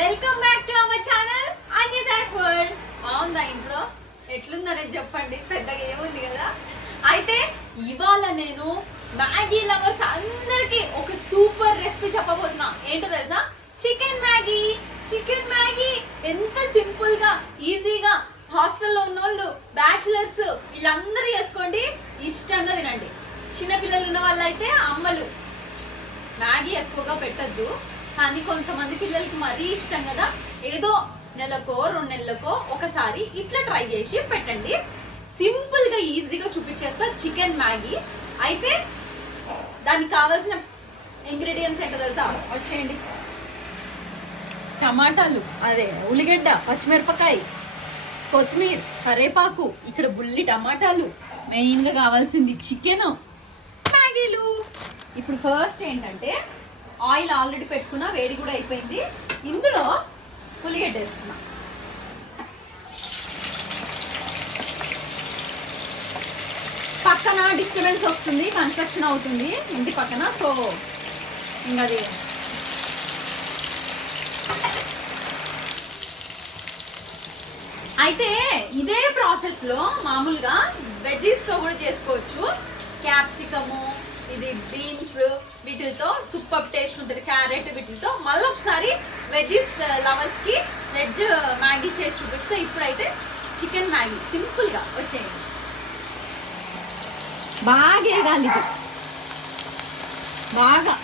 Welcome back to our channel Anyadas world. బాగుందా intro? ఎట్లుందనేది చెప్పండి. పెద్దగా ఏముంది కదా. అయితే ఇవాళ నేను మ్యాగీ లవర్స్ అందరికి ఒక సూపర్ రెసిపీ చెప్పబోతున్నా. ఏంటో తెలుసా? Chicken Maggi. చికెన్ మ్యాగీ ఎంత సింపుల్ గా ఈజీగా హాస్టల్లో ఉన్నోళ్ళు, బ్యాచిలర్స్ వీళ్ళందరూ చేసుకోండి, ఇష్టంగా తినండి. చిన్నపిల్లలు ఉన్న వాళ్ళైతే అమ్మలు మ్యాగీ ఎక్కువగా పెట్టద్దు, కానీ కొంతమంది పిల్లలకి మరీ ఇష్టం కదా, ఏదో నెలకో 2 నెలలకో ఒకసారి ఇట్లా ట్రై చేసి పెట్టండి. సింపుల్ గా ఈజీగా చూపించేస్తా చికెన్ మ్యాగీ. అయితే దానికి కావాల్సిన ఇంగ్రీడియంట్స్ ఏంటో తెలుసా? వచ్చేయండి. టమాటాలు, అదే ఉల్లిగడ్డ, పచ్చిమిరపకాయ, కొత్తిమీర, కరేపాకు, ఇక్కడ బుల్లి టమాటాలు, మెయిన్ గా కావాల్సింది చికెన్, మ్యాగీలు. ఇప్పుడు ఫస్ట్ ఏంటంటే ఆయిల్ ఆల్రెడీ పెట్టుకున్నా, వేడి కూడా అయిపోయింది. ఇందులో ఉల్లిగడ్డ వేస్తున్నా. పక్కన డిస్టర్బెన్స్ వస్తుంది, కన్స్ట్రక్షన్ అవుతుంది ఇంటి పక్కన, సో ఇంకా అది అయితే ఇదే ప్రాసెస్ లో మామూలుగా వెజ్జెస్ తో కూడా చేసుకోవచ్చు. క్యాప్సికము, ఇది బీన్స్, వీటితో సూపర్ టేస్ట్ ఉంటుంది. క్యారెట్, వీటితో మళ్ళీ ఒకసారి వెజ్జెస్ లవర్స్ కి వెజ్ మ్యాగీ చేసి చూపిస్తే. ఇప్పుడైతే చికెన్ మ్యాగీ సింపుల్ గా వచ్చేయండి. బాగా వేగాలి ఇది, బాగా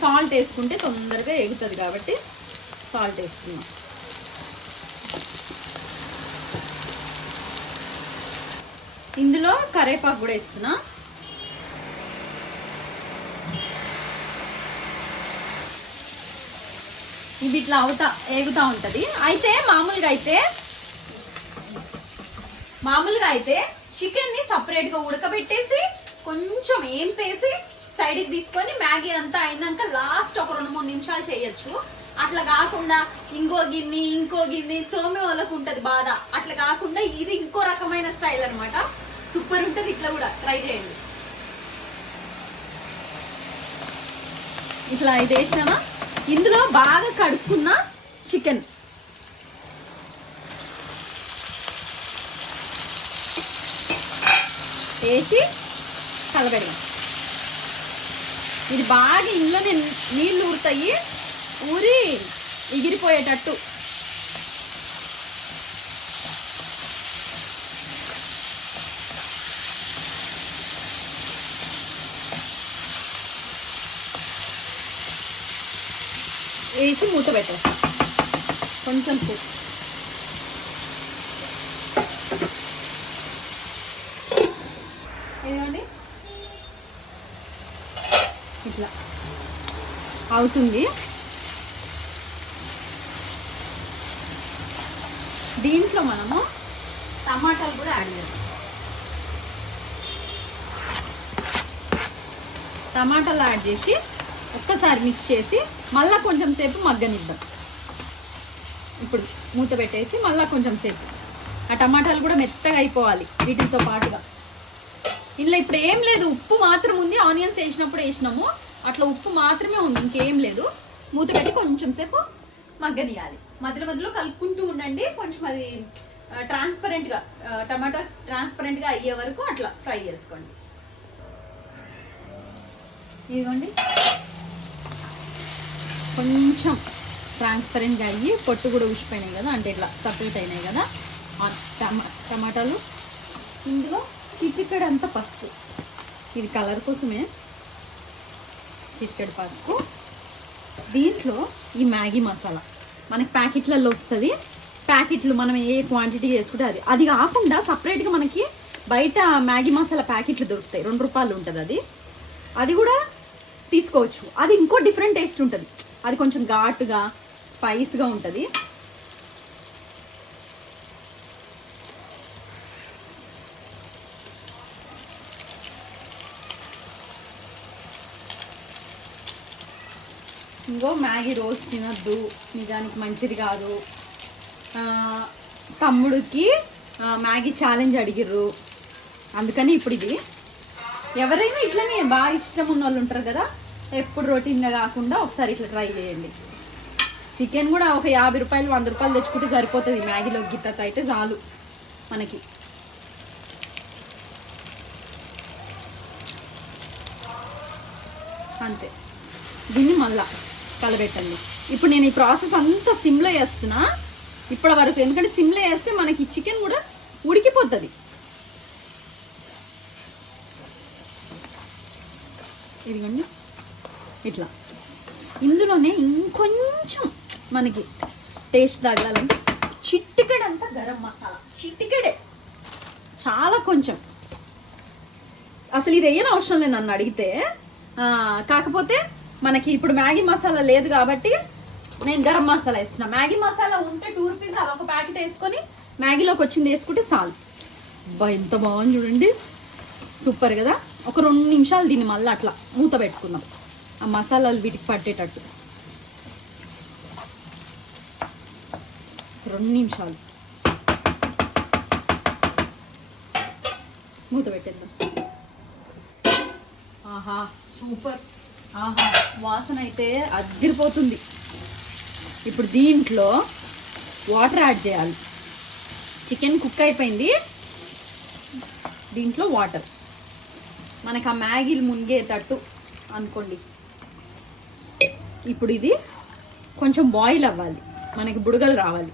సాల్ట్ వేసుకుంటే తొందరగా ఎగుతుంది కాబట్టి సాల్ట్ వేసుకున్నాం. ఇందులో కరేపాకు కూడా వేస్తున్నా. ఇవి ఇట్లా ఎగుతా ఉంటది. అయితే మామూలుగా అయితే చికెన్ ని సపరేట్ గా ఉడకబెట్టేసి కొంచెం ఏంపేసి సైడ్ కి తీసుకొని మ్యాగీ అంతా అయినాక లాస్ట్ ఒక 2-3 నిమిషాలు చేయొచ్చు. అట్లా కాకుండా ఇంకో గిన్నె తోమే వాళ్ళకు ఉంటది బాధ. అట్లా కాకుండా ఇది ఇంకో రకమైన స్టైల్ అన్నమాట. సూపర్ ఉంటది. ఇట్లా కూడా ట్రై చేయండి. ఇట్లా ఇది వేసినామా, ఇందులో బాగా కడుక్కున్న చికెన్ వేసి కలబెడదాం. ఇది బాగా ఇందులోనే నీళ్ళు ఊరుతాయి, ఊరి ఎగిరిపోయేటట్టు. వేసి మూత పెట్టేస్తాం. కొంచెం ఇదిగోండి ఇట్లా అవుతుంది. దీంట్లో మనము టమాటాలు కూడా యాడ్ చేద్దాం. టమాటాలు యాడ్ చేసి ఒక్కసారి మిక్స్ చేసి మళ్ళీ కొంచెం సేపు మగ్గనిద్దాం. ఇప్పుడు మూత పెట్టేసి మళ్ళీ కొంచెం సేపు ఆ టమాటాలు కూడా మెత్తగా అయిపోవాలి వీటితో పాటుగా. ఇందులో ఇప్పుడు ఏం లేదు, ఉప్పు మాత్రం ఉంది. ఆనియన్స్ వేసినప్పుడు వేసినాము, అట్లా ఉప్పు మాత్రమే ఉంది, ఇంకేం లేదు. మూత పెట్టి కొంచెం సేపు మగ్గనియాలి. మధ్యలో కలుపుకుంటూ ఉండండి. కొంచెం అది ట్రాన్స్పరెంట్గా, టమాటోస్ ట్రాన్స్పరెంట్గా అయ్యే వరకు అట్లా ఫ్రై చేసుకోండి. ఇదిగోండి కొంచెం ట్రాన్స్పరెంట్గా అయ్యి పొట్టు కూడా ఊసిపోయినాయి కదా, అంటే ఇట్లా సపరేట్ అయినాయి కదా టమాటాలు. ఇందులో చిటికెడంతా పసుపు, ఇది కలర్ కోసమే, చిటికెడు పసుపు. దీంట్లో ఈ మ్యాగీ మసాలా మనకి ప్యాకెట్లలో వస్తుంది. ప్యాకెట్లు మనం ఏ క్వాంటిటీ చేసుకుంటే అది కాకుండా సపరేట్గా మనకి బయట మ్యాగీ మసాలా ప్యాకెట్లు దొరుకుతాయి, 2 రూపాయలు ఉంటుంది. అది కూడా తీసుకోవచ్చు. అది ఇంకో డిఫరెంట్ టేస్ట్ ఉంటుంది. అది కొంచెం ఘాటుగా స్పైస్గా ఉంటుంది. ఇంకో మ్యాగీ రోజు తినొద్దు, నిజానికి మంచిది కాదు. తమ్ముడికి మ్యాగీ ఛాలెంజ్ అడిగిర్రు, అందుకని ఇప్పుడు ఇది ఎవరైనా ఇట్లనే బాగా ఇష్టం ఉన్న వాళ్ళు ఉంటారు కదా, ఎప్పుడు రొటీన్గా కాకుండా ఒకసారి ఇట్లా ట్రై చేయండి. చికెన్ కూడా ఒక 50 రూపాయలు 100 రూపాయలు తెచ్చుకుంటే సరిపోతుంది. మ్యాగీలో గిత్తత అయితే చాలు మనకి. అంతే. దీన్ని మళ్ళా కలబెట్టండి. ఇప్పుడు నేను ఈ ప్రాసెస్ అంతా సిమ్లో చేస్తున్నా ఇప్పటి వరకు, ఎందుకంటే సిమ్లో వేస్తే మనకి చికెన్ కూడా ఉడికిపోతుంది. ఇదిగోండి ఇట్లా. ఇందులోనే ఇంకొంచెం మనకి టేస్ట్ తగ్గాలని చిటికెడంతా గరం మసాలా, చిటికెడే, చాలా కొంచెం. అసలు ఇది వేయని అవసరం లేదు నన్ను అడిగితే. కాకపోతే మనకి ఇప్పుడు మ్యాగీ మసాలా లేదు కాబట్టి నేను గరం మసాలా వేస్తున్నా. మ్యాగీ మసాలా ఉంటే 2 రూపీస్ అలా ఒక ప్యాకెట్ వేసుకొని మ్యాగీలోకి వచ్చింది వేసుకుంటే చాలు. బా ఎంత బాగుంది చూడండి, సూపర్ కదా. ఒక 2 నిమిషాలు దీన్ని మళ్ళీ అట్లా మూత పెట్టుకుందాం, ఆ మసాలాలు వీటికి పట్టేటట్టు. 2 నిమిషాలు మూత పెట్టేద్దాం. ఆహా సూపర్, ఆహా వాసన అయితే అదిరిపోతుంది. ఇప్పుడు దీంట్లో వాటర్ యాడ్ చేయాలి. చికెన్ కుక్ అయిపోయింది, దీంట్లో వాటర్ మనకు ఆ మ్యాగీలు మునిగేటట్టు అనుకోండి. ఇప్పుడు ఇది కొంచెం బాయిల్ అవ్వాలి, మనకి బుడగలు రావాలి.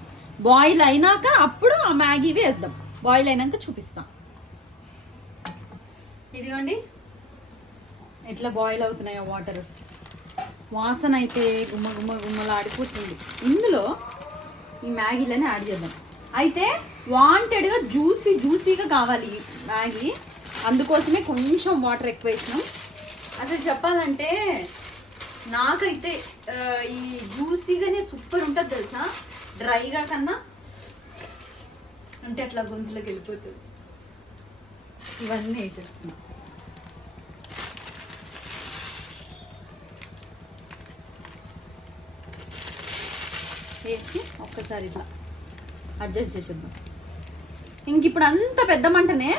బాయిల్ అయినాక అప్పుడు ఆ మ్యాగీ వేద్దాం. బాయిల్ అయినాక చూపిస్తాం. ఇదిగోండి ఎట్లా బాయిల్ అవుతున్నాయో వాటర్. వాసన అయితే గుమ్మ గుమ్మ గుమ్మలా ఆడిపోతుంది. ఇందులో ఈ మ్యాగీలని యాడ్ చేద్దాం. అయితే వాంటెడ్గా జ్యూసీగా కావాలి ఈ మ్యాగీ, అందుకోసమే కొంచెం వాటర్ ఎక్కువ వేసినాం. అసలు చెప్పాలంటే నాకైతే ఈ జ్యూసీగానే సూపర్ ఉంటుంది తెలుసా, డ్రైగా కన్నా. అంటే అట్లా గొంతులోకి వెళ్ళిపోతుంది. ఇవన్నీ వేసేస్తున్నాం. వేసి ఒక్కసారి ఇట్లా అడ్జస్ట్ చేసేద్దాం. ఇంక ఇప్పుడు అంత పెద్ద మంటనే,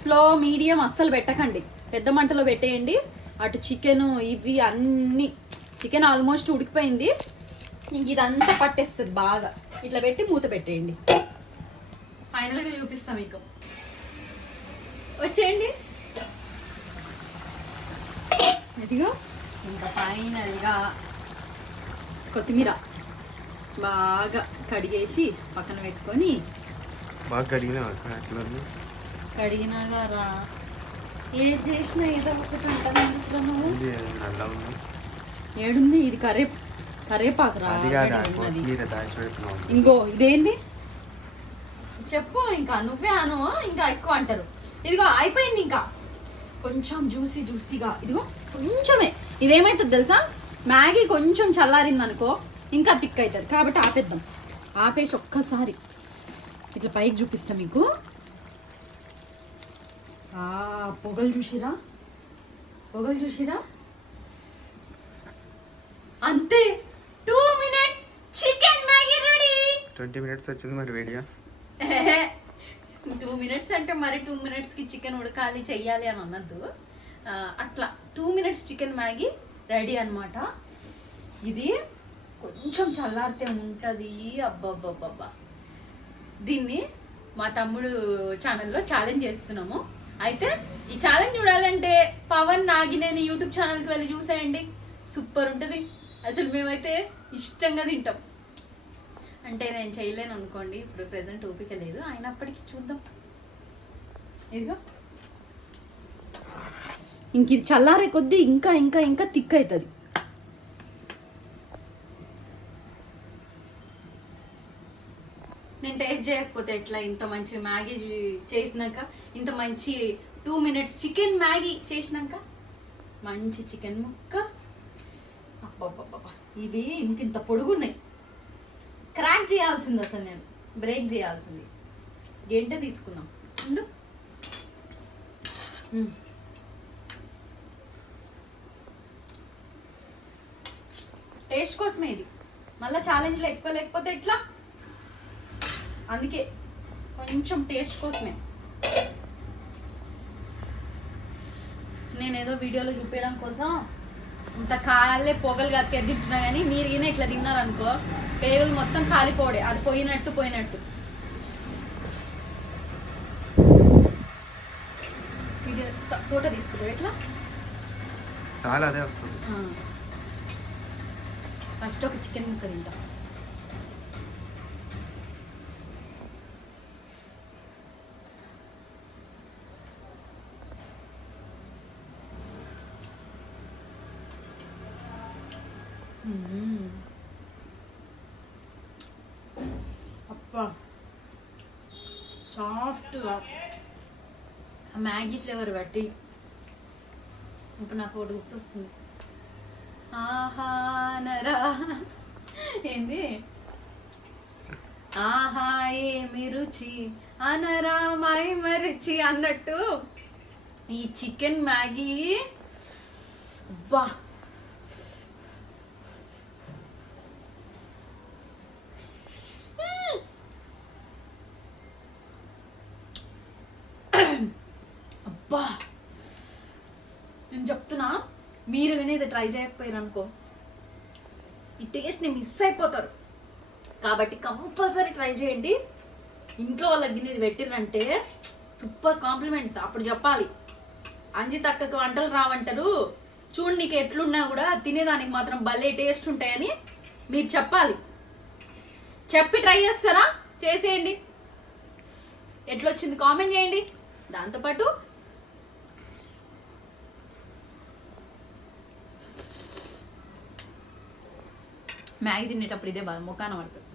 స్లో మీడియం అస్సలు పెట్టకండి, పెద్ద మంటలో పెట్టేయండి. అటు చికెన్ ఇవి అన్నీ, చికెన్ ఆల్మోస్ట్ ఉడికిపోయింది. ఇంక ఇదంతా పట్టేస్తుంది బాగా. ఇట్లా పెట్టి మూత పెట్టేయండి. ఫైనల్గా చూపిస్తాం మీకు. వచ్చేయండి. ఇదిగో ఇంకా ఫైనల్గా కొత్తిమీర బాగా కడిగేసి పక్కన పెట్టుకొని, బాగా కడిగినాగా రా ఏది చేసినా ఏదో ఒకటి ఉంటుంది. ఏడుంది ఇది? కరేపాకు రా. ఇంకో ఇదేంది చెప్పు, ఇంకా నువ్వే అను, ఇంకా ఎక్కువ అంటారు. ఇదిగో అయిపోయింది. ఇంకా కొంచెం జ్యూసీగా, ఇదిగో కొంచెమే. ఇదేమైతుంది తెలుసా, మ్యాగీ కొంచెం చల్లారింది అనుకో ఇంకా థిక్ అవుతుంది. కాబట్టి ఆపేద్దాం. ఆపేసి ఒక్కసారి ఇట్లా పైకి చూపిస్తాం మీకు. పొగలు చూసిరా, అంతే. 2 minutes chicken Maggi ready. 20 minutes వచ్చింది మరి వీడియో. 2 minutes అంటే మరి 2 minutesకి చికెన్ ఉడకాలి చెయ్యాలి అని అన్నద్దు. అట్లా 2 minutes చికెన్ మ్యాగీ రెడీ అనమాట. ఇది కొంచెం చల్లారితే ఉంటుంది. అబ్బబ్బబ్బబ్బా. దీన్ని మా తమ్ముడు ఛానల్లో ఛాలెంజ్ చేస్తున్నాము. అయితే ఈ ఛాలెంజ్ చూడాలంటే పవన్ నాగినేని యూట్యూబ్ ఛానల్కి వెళ్ళి చూసేయండి, సూపర్ ఉంటుంది. అసలు మేమైతే ఇష్టంగా తింటాం. అంటే నేను చేయలేను అనుకోండి, ఇప్పుడు ప్రెసెంట్ ఓపిక లేదు, అయినప్పటికీ చూద్దాం. ఇదిగో ఇంక ఇది చల్లారే కొద్దీ ఇంకా ఇంకా ఇంకా థిక్ అవుతుంది. నేను టేస్ట్ చేయకపోతే ఎట్లా? ఇంత మంచి మ్యాగీ చేసినాక, ఇంత మంచి 2 minutes చికెన్ మ్యాగీ చేసినాక, మంచి చికెన్ ముక్క. అబ్బబ్బబ్బా, ఇవి ఇంత పొడుగున్నాయి. క్రాక్ చేయాల్సింది, అసలు నేను బ్రేక్ చేయాల్సింది. గంట తీసుకుందాం. ఉండు. టేస్ట్ కోసమే ఇది. మళ్ళీ ఛాలెంజ్లో ఎక్కువ లేకపోతే ఎట్లా? అందుకే కొంచెం టేస్ట్ కోసమే. నేనేదో వీడియోలో చూపించడం కోసం ఇంత కాలే పొగలు కక్కే తింటున్నా కానీ మీరు ఈయన ఇట్లా తిన్నారనుకో పేగులు మొత్తం కాలిపోడే, అది పోయినట్టు. ఫోటో తీసుకుంటావు ఎట్లా? చాలా అదే వస్తుంది. ఫస్ట్ ఒక చికెన్ ముక్క తింటా. అప్పా సాఫ్ట్గా మ్యాగీ ఫ్లేవర్ బట్టి ఇప్పుడు నాకు ఒకటి గుర్తొస్తుంది. ఆహా నరా ఏంది, ఆహా ఏమి రుచి అనరా మై మరిచి అన్నట్టు ఈ చికెన్ మ్యాగీ అబ్బా అబ్బా నేను చెప్తున్నా, మీరు వినేది ట్రై చేయకపోయారు అనుకో ఈ టేస్ట్ని మిస్ అయిపోతారు. కాబట్టి కంపల్సరీ ట్రై చేయండి. ఇంట్లో వాళ్ళకి గిన్నెది పెట్టిరంటే సూపర్ కాంప్లిమెంట్స్. అప్పుడు చెప్పాలి అంజిత్ అక్కకు వంటలు రావంటారు చూడు, నీకు ఎట్లున్నా కూడా తినేదానికి మాత్రం భలే టేస్ట్ ఉంటాయని మీరు చెప్పాలి. చెప్పి ట్రై చేస్తారా? చేసేయండి. ఎట్లొచ్చింది కామెంట్ చేయండి. దాంతోపాటు మ్యాగీ తినేటప్పుడు ఇదే బాగా ముఖాన పడుతుంది.